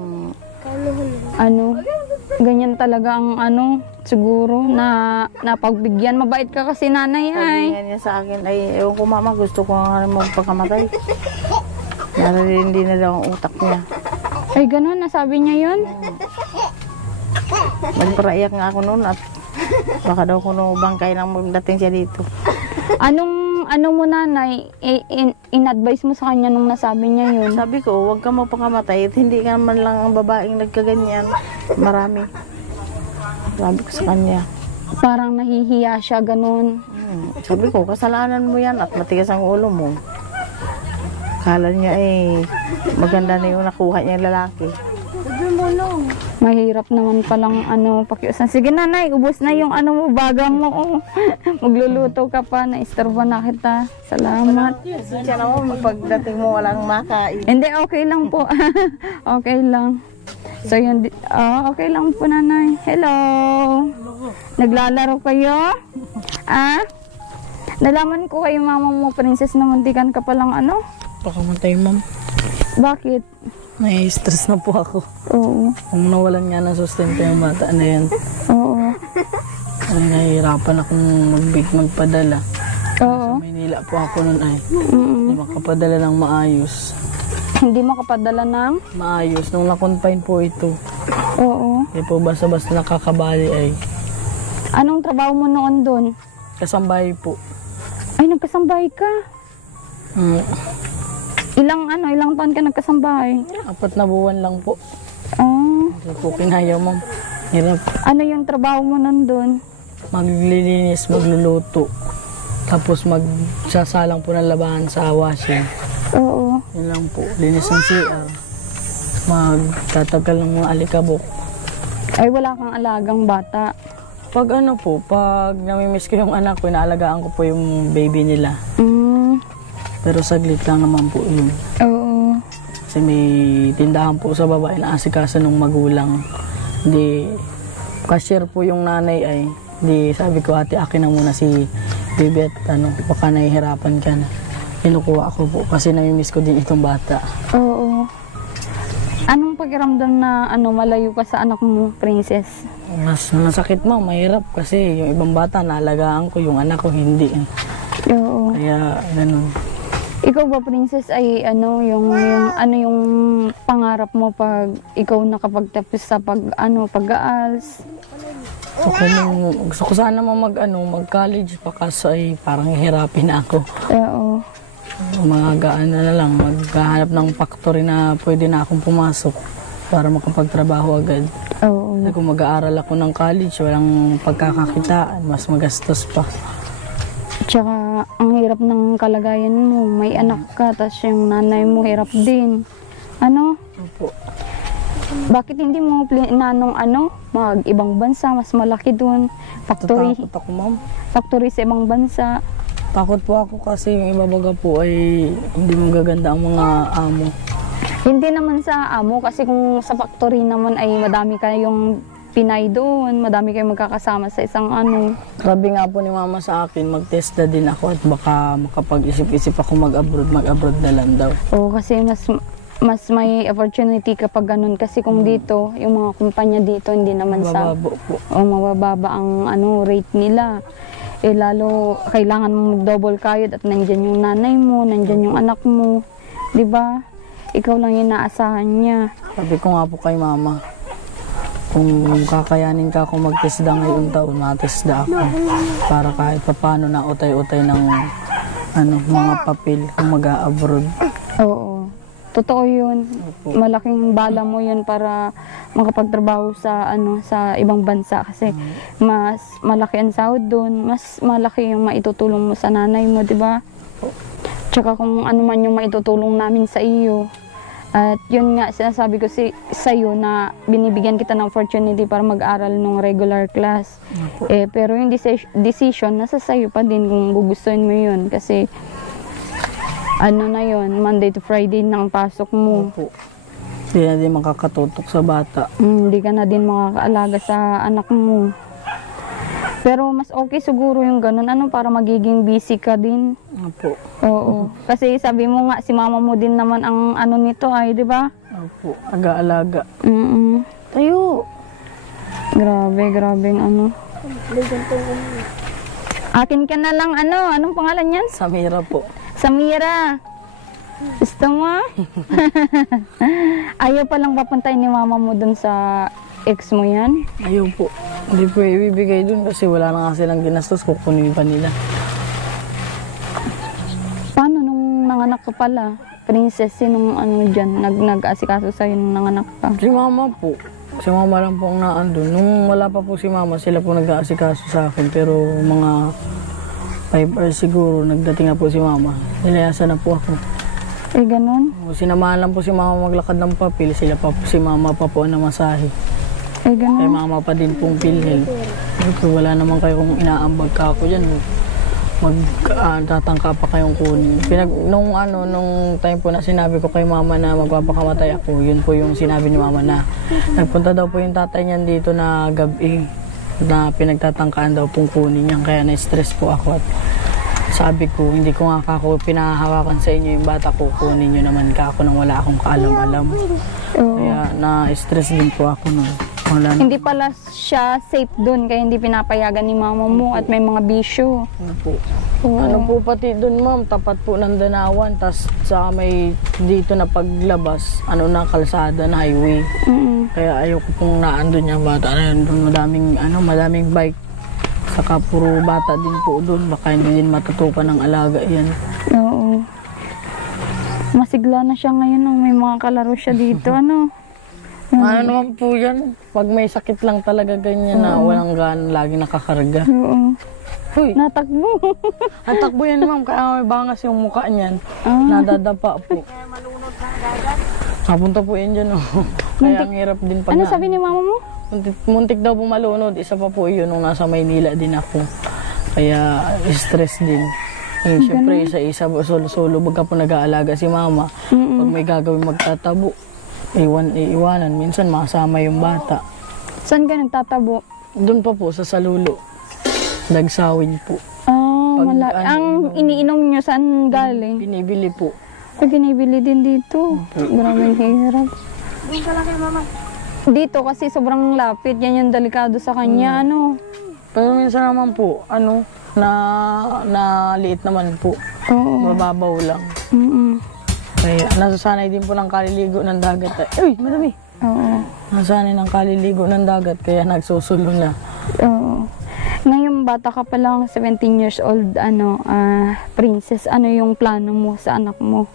ganyan talaga ang siguro na napagbigyan. Mabait ka kasi nanay ay. Sabi niya sa akin, ewan ko mama, gusto ko nga magpakamatay. Hindi na daw ang utak niya. Ay, ganun, nasabi niya yun? Nagparaiyak nga ako noon at baka daw kuno bangkay lang magdating siya dito. Ano mo nanay, in-advise mo sa kanya nung nasabi niya yun? Sabi ko, huwag ka mapakamatay at hindi ka man lang ang babaeng nagkaganyan. Marami. Sabi ko sa kanya. Parang nahihiya siya, ganun. Sabi ko, kasalanan mo yan at matigas ang ulo mo. Kala niya maganda na yung nakuha niya lalaki. Mahirap naman palang pakiusan. Sige nanay, ubos na yung mo, baga mo. Oh. Magluluto ka pa, naistorbo na kita. Salamat. Siya naman, pagdating mo walang makain. Hindi, okay lang po. Okay lang. So yun, okay lang po nanay. Hello. Naglalaro kayo? Nalaman ko kay mama mo, princess, na muntikan ka palang Pakamatay, ma'am. Bakit? Nai-stress na po ako. Oo. Kung nawalan nga ng sustento yung bata na yan, Oo. ay nahihirapan akong magpadala. Oo. Sa Maynila po ako nun ay Mm-mm. hindi makapadala ng maayos. Hindi makapadala ng? Maayos. Nung na-confine po ito, Oo. hindi po basta-basta nakakabali ay Anong trabaho mo noon doon? kasambahay po. Ay, nagkasambahay ka. Ilang taon ka nagkasambahay? 4 na buwan lang po. Hindi po kinaya, ma'am. Hirap. Ano yung trabaho mo nandun? Maglilinis, magluluto. Tapos magsasalang po ng labahan sa washing. Oo. Yun lang po. Linis ng CR. Magtatagal ng mga alikabok. Ay, wala kang alagang bata. Pag pag namimiss ko yung anak ko, inaalagaan ko po yung baby nila. Pero saglit lang naman po yun. Oo. Kasi may tindahan po sa babae na asikaso ng magulang. Hindi, cashier po yung nanay ay, hindi sabi ko, ate, akin na muna si baby at baka nahihirapan ka na. Kinukuha ako po kasi namimiss ko din itong bata. Oo. Anong pakiramdam na malayo ka sa anak mo, princess? Mas masakit, ma'am, mahirap kasi yung ibang bata naalagaan ko, yung anak ko hindi. Oo. Kaya ganun. Ikaw ba, princess, ay yung pangarap mo pag ikaw nakapagtapos sa pag-aals? Gusto ko sana mag-college pa kaso ay parang hihirapin na ako. Oo. Na lang, maghahanap ng factory na pwede na akong pumasok para makapagtrabaho agad. Oo. Kung mag-aaral ako ng college, walang pagkakakitaan, mas magastos pa. Tsaka, ang hirap ng kalagayan mo. May anak ka, tas yung nanay mo hirap din. Opo. Bakit hindi mo planong mag-ibang bansa, mas malaki dun? Factory, Tatakot ako, ma'am. factory sa ibang bansa. Takot po ako kasi yung iba baga po ay hindi magaganda ang mga amo. Hindi naman sa amo, kasi kung sa factory naman ay madami kayong Pinay doon, madami kayong magkakasama sa isang Sabi nga po ni mama sa akin, mag-test na din ako at baka makapag-isip-isip ako mag-abroad na lang daw. Oo, kasi mas may opportunity kapag ganun. Kasi kung dito, yung mga kumpanya dito, hindi naman Mababo po. mababa ang rate nila. Lalo, kailangan mo mag-double kayod at nandyan yung nanay mo, nandyan yung anak mo. 'Di ba? Ikaw lang yung inaasahan niya. Sabi ko nga po kay mama, kung kakayanin ka kung mag-TESDA ngayong taon, mag-TESDA ako. Para kahit paano na utay-utay ng mga papel kung mag-a-abroad. Oo. Totoo yun. Malaking bala mo yun para makapagtrabaho sa sa ibang bansa kasi mas malaki ang sahod doon, mas malaki yung maitutulong mo sa nanay mo, 'di ba? Tsaka kung ano man yung maitutulong namin sa iyo. At yun nga, sinasabi ko sa iyo na binibigyan kita ng opportunity para mag-aral ng regular class. Pero yung decision, nasa sayo pa din kung gugustuhin mo yun. Kasi, na yun, Monday to Friday nang pasok mo. Opo. Hindi na din makakatutok sa bata. Hindi ka na din makakaalaga sa anak mo. Pero mas okay siguro yung ganun, para magiging busy ka din. Opo. Oo. Kasi sabi mo nga, si mama mo din naman ang nito ay, di ba? Opo. Aga-alaga. Tayo. Grabe ang Akin ka na lang, anong pangalan niyan? Samira po. Samira. Gusto mo? Ayaw palang papuntahin ni mama mo dun sa ex mo yan? Ayaw po. Hindi po ibibigay dun kasi wala na nga silang ginastos, kukunin pa nila. Paano nung nanganak ka pala? Princess, sinong ano dyan, nag-asikaso sa'yo nung nanganak ka? Si mama po. Si mama lang po ang naandun. Nung wala pa po si mama, sila po nag-aasikaso sa akin. Pero mga 5 hours siguro, nagdating na po si mama. Nilayasan na po ako. Eh, ganun? Sinamahan lang po si mama maglakad ng papel. Sila pa po, si mama pa po ang namasahe. Eh, Kay ganun? mama pa din pong pilhel. Wala naman kayong inaambag ka ako dyan. Tatangka pa kayong kunin. Nung time po na sinabi ko kay mama na magpapakamatay ako, yun po yung sinabi ni mama na nagpunta daw po yung tatay niyan dito na gabi na pinagtatangkaan daw pong kunin niyan. Kaya na-stress po ako at sabi ko, hindi ko nga ako pinahahawakan sa inyo yung bata ko, kunin nyo naman ka ako nang wala akong kaalam-alam. Oo. Kaya na-stress din po ako nun. Wala na Hindi pala siya safe dun, kaya hindi pinapayagan ni mama mo at may mga bisyo. po. Oo. Ano po pati dun ma'am, tapat po ng Danawan, tas sa may dito na paglabas, kalsada na highway. Mm-mm. Kaya ayoko pong naandun yung bata na yun, dun madaming bike. Saka puro bata din po dun, baka hindi din matutukan ng alaga yan. Oo. Masigla na siya ngayon nung may mga kalaro siya dito, ano? Ano naman po yan, pag may sakit lang talaga ganyan na walang gan, lagi nakakarga. Oo. Uy, Natakbo. ang takbo yan ma'am, kaya may bangas yung mukha niyan. Ah. Nadadapa po. Napunta po yan dyan, oh. Kaya ang hirap din pag Ano sabi ni mama mo? muntik daw po malunod. Isa pa po yun nung nasa Maynila din ako. Kaya stress din. Eh, syempre, isa-isa, solo-solo, baga po nag-aalaga si mama. Pag may gagawin magtatabo, iiwanan. Minsan makasama yung bata. Saan ka nagtatabo? Doon pa po, sa Salulo. Nagsawin po. Pag Ang iniinom nyo saan galing? Binibili po. Pag binibili din dito. Grabe hirap. Dito kasi sobrang lapit. Yan yung delikado sa kanya. Ano? Pero minsan naman po, na liit naman po. Oo. Mababaw lang. Mm-mm. Kaya nasasanay din po ng kaliligo ng dagat. Uy, madami! Oo. Nasanay ng kaliligo ng dagat, kaya nagsusulo na. Oo. Ngayon bata ka pa lang, 17 years old, princess, ano yung plano mo sa anak mo?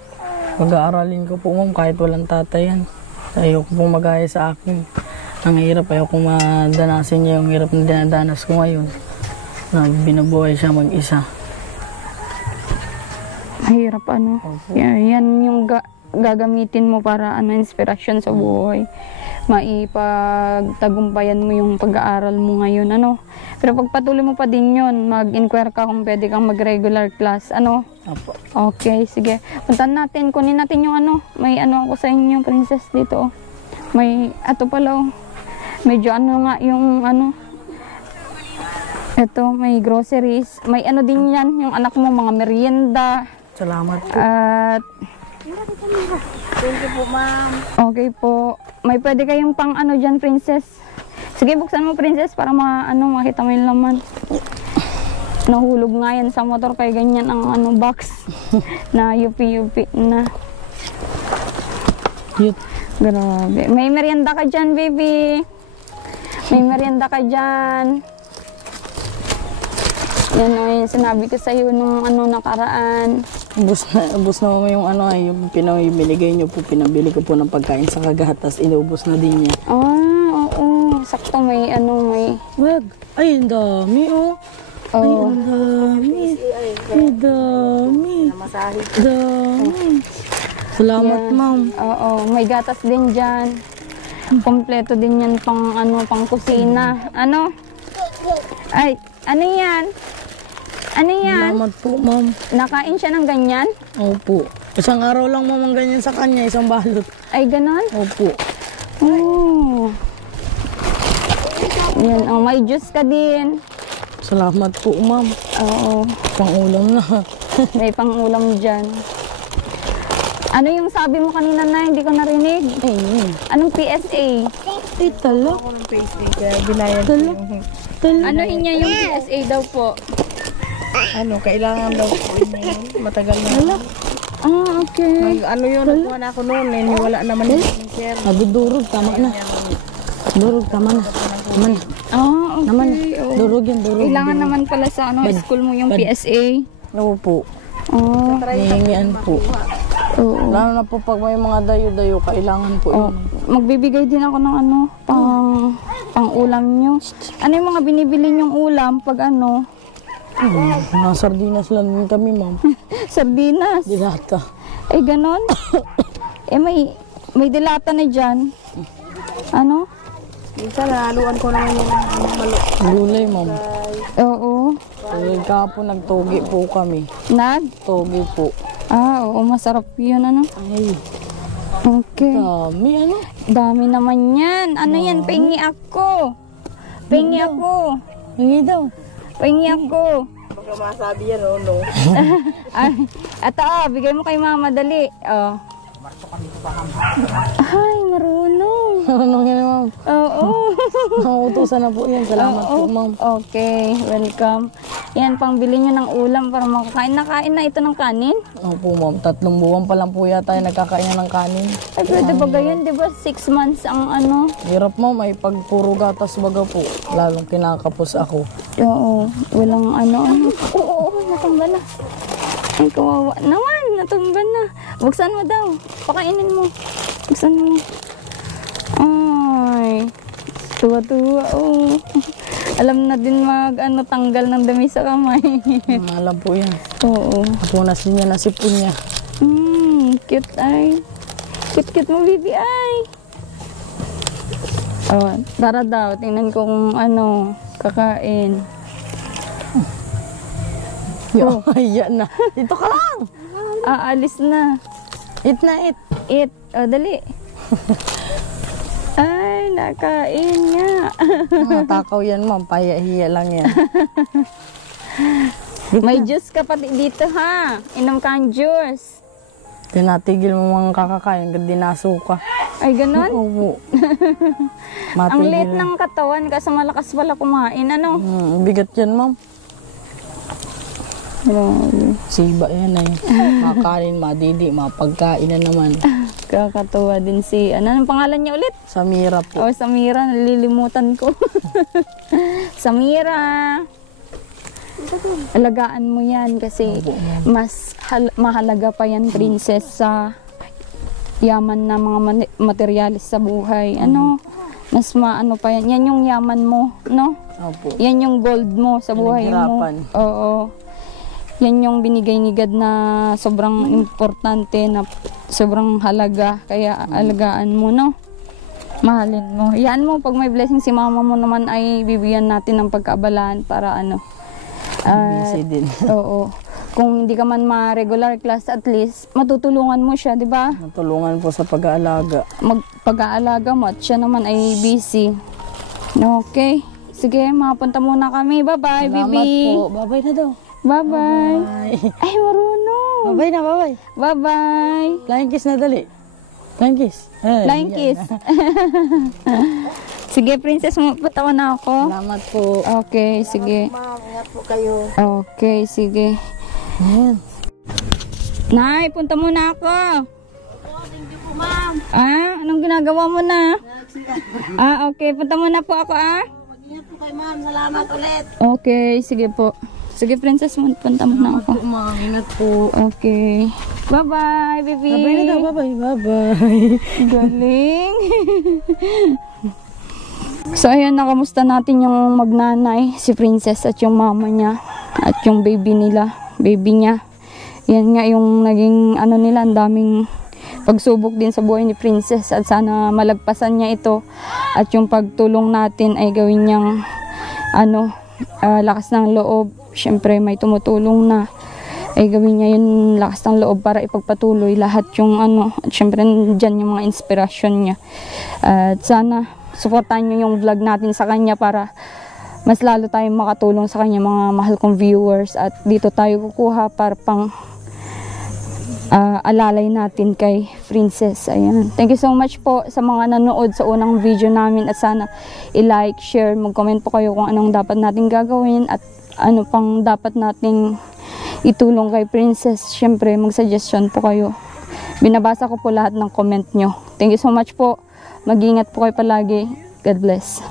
Mag-aaralin ko po ma'am kahit walang tatay yan. Ayoko pong magaya sa akin. Ang hirap, ayoko madanasin niya yung hirap na dinadanas ko ngayon. Na binubuhay siya mag-isa. Mahirap ano. Yan yung gagamitin mo para inspirasyon sa buhay. Maipagtagumpayan mo yung pag-aaral mo ngayon, ano. Pero pagpatuloy mo pa din yun, mag-inquire ka kung pwede kang mag-regular class, ano. Apo. Okay, sige. Puntan natin, kunin natin yung may ako sa inyo, princess, dito. May, ato pala, medyo nga yung ito, may groceries. May din yan, yung anak mo, mga merienda. Salamat po. At, Thank you po, ma'am. okay po. May pwede kayong pang dyan, princess. Sige, buksan mo, princess, para makita mo yung laman. Nahulog nga yan sa motor, kaya ganyan ang box na yupi-yupi na. Cute. Grabe. May merienda ka dyan, baby. May merienda ka dyan. Yan yung sinabi ko sa'yo nung nakaraan. Ubus na mama yung binigay niyo po, pinabili ko po ng pagkain sa kagatas, inubos na din niya. Oo. Sakto may Wag. Ay, ang dami, oh. Ay, Oo. ang dami. Ay, dami. Dami. Salamat, Yan. ma'am. Oo. May gatas din dyan. Kompleto din yan pang kusina. Ay, ano yan? Ano yan? Salamat po, ma'am. Nakain siya ng ganyan? Opo. Isang araw lang, ma'am, ang ganyan sa kanya, isang balot. Ay, ganon? Opo. Oo. Yan, may juice ka din. Salamat po, ma'am. Oo. Pang-ulam na. May pang-ulam dyan. Ano yung sabi mo kanina na hindi ko narinig? Anong PSA? Ay, tala. Ako ng Facebook, kaya binayad ko yung... Ano niya yung PSA daw po? Kailangan daw po yun. Matagal na. Ah, okay. Ano yun, nagkuha na ako noon eh, wala naman yung sir. Durog, tama na. Durog, tama na. Tama na. Ah, okay. Naman. Oo. Durog yan, durog. Kailangan naman pala sa ano, school mo yung PSA. Oo po. Oh, Hihingian po. oo. Lalo na po pag may mga dayo-dayo, kailangan po Oh, yun. magbibigay din ako ng ano, pang ulam nyo. Ano yung mga binibili nyong ulam pag ano? Mga sardinas lang din kami, ma'am. Sardinas. Dilata. Eh, ganon. May dilata na dyan. Ano? Minsan, nahaluan ko naman yung malo. Gulay, ma'am. Oo. Kahapon nagtogi po kami. Togi po. Ah, oo, masarap yun, ano? Ay, Okay. dami ano? Dami naman yan. Ano yan? Pahingi ako. Pahingi ako. Hingi daw. Pahingi ako. Baka masabi yan, no? Ay, eto, bigay mo kay mama, dali. Oh. Ay, marunong. Ano yan, ma'am? Oo. Nauutusan na po yan. Salamat po, ma'am. Okay, welcome. Yan, pangbili nyo ng ulam para makakain. Nakain na ito ng kanin? Opo, ma'am. 3 buwan pa lang po yata yung nagkakain na ng kanin. Ay, pwede ba gayon? Di ba 6 months ang ano? Hirap, ma'am. Ay pag puro gatas baga po. Lalong kinakapos ako. Oo, walang ano. Oo, natumba na. Ay, kawawa. Naman, natumba na. Buksan mo daw. Pakainin mo. Buksan mo. Ay, tuwa-tuwa. Oh. Alam na din tanggal ng dami sa kamay. Alam po yan. Oo. Napunas din niya, nasipon niya. Cute ay. Cute mo, baby ay. Oh, tara daw. Tingnan ko kung kakain. Oh. Yan na. Dito ka lang. Aalis na. Eat na, eat. Eat. O, dali. Ay, nakain nga. Takaw yan, ma'am. Pahiya lang yan. May juice ka pati dito, ha? Inom ka ang juice. Tinatigil mo mga kakakain. Dinaso ka. Ay, ganon? Oo. Ang Matigil. liit ng katawan kasi malakas pala kumain. Ano? Bigat yan, ma'am. Siba yan eh. Makanin, madidi, mapagkain na naman. Kakatuwa din si, anong pangalan niya ulit? Samira po. Oh, Samira, nalilimutan ko. Samira. Alagaan mo yan kasi mas mahalaga pa yan, princess, sa yaman na mga materialis sa buhay. Ano? Mas maano pa yan. Yan yung yaman mo, no? Opo. Yan yung gold mo sa buhay mo. Pinaghirapan. Oo. Yan yung binigay ni God na sobrang importante, na sobrang halaga. Kaya alagaan mo, no? Mahalin mo. Yan mo, pag may blessing si mama mo naman ay bibigyan natin ng pagkaabalaan para Busy din. oo. Kung hindi ka man ma-regular class, at least matutulungan mo siya, di ba? Natulungan po sa pag-aalaga. Pag-aalaga mo at siya naman ay busy. Okay. Sige, makapunta muna kami. Bye-bye, Salamat baby. po. Bye-bye na daw. Bye-bye. Bye. Ay, marunong. Bye-bye na, bye-bye. Bye-bye. Flying kiss na dali. Flying kiss. Ay, Flying yan. kiss. Sige, princess, patawan na ako. Salamat po. Okay, sige. Ma'am, ingat po kayo. Okay, sige. Ayan. Nay, punta muna ako. Thank you po, ma'am. Anong ginagawa mo na? Okay, punta muna po ako, Mag-ingat po kayo, ma'am. Salamat ulit. Okay, sige po. Sige, princess, punta muna ako. Ma'am, ingat po. Okay. Bye-bye, baby. Bye-bye na daw. Bye-bye. Bye-bye. Galing. So, ayan, nakamusta natin yung magnanay, si princess at yung mama niya at yung baby niya. Yan nga yung naging nila, ang daming pagsubok din sa buhay ni princess at sana malagpasan niya ito at yung pagtulong natin ay gawin niyang lakas ng loob. Syempre may tumutulong na, ay gawin niya yung lakas ng loob para ipagpatuloy lahat yung at syempre dyan yung mga inspirasyon niya. At sana supportan niyo yung vlog natin sa kanya para mas lalo tayong makatulong sa kanya, mga mahal kong viewers, at dito tayo kukuha para pang alalay natin kay princess. Ayan. Thank you so much po sa mga nanood sa unang video namin, at sana i-like, share, mag-comment po kayo kung anong dapat natin gagawin at ano pang dapat nating itulong kay Princess, syempre mag-suggestion po kayo. Binabasa ko po lahat ng comment nyo. Thank you so much po. Mag-ingat po kayo palagi. God bless.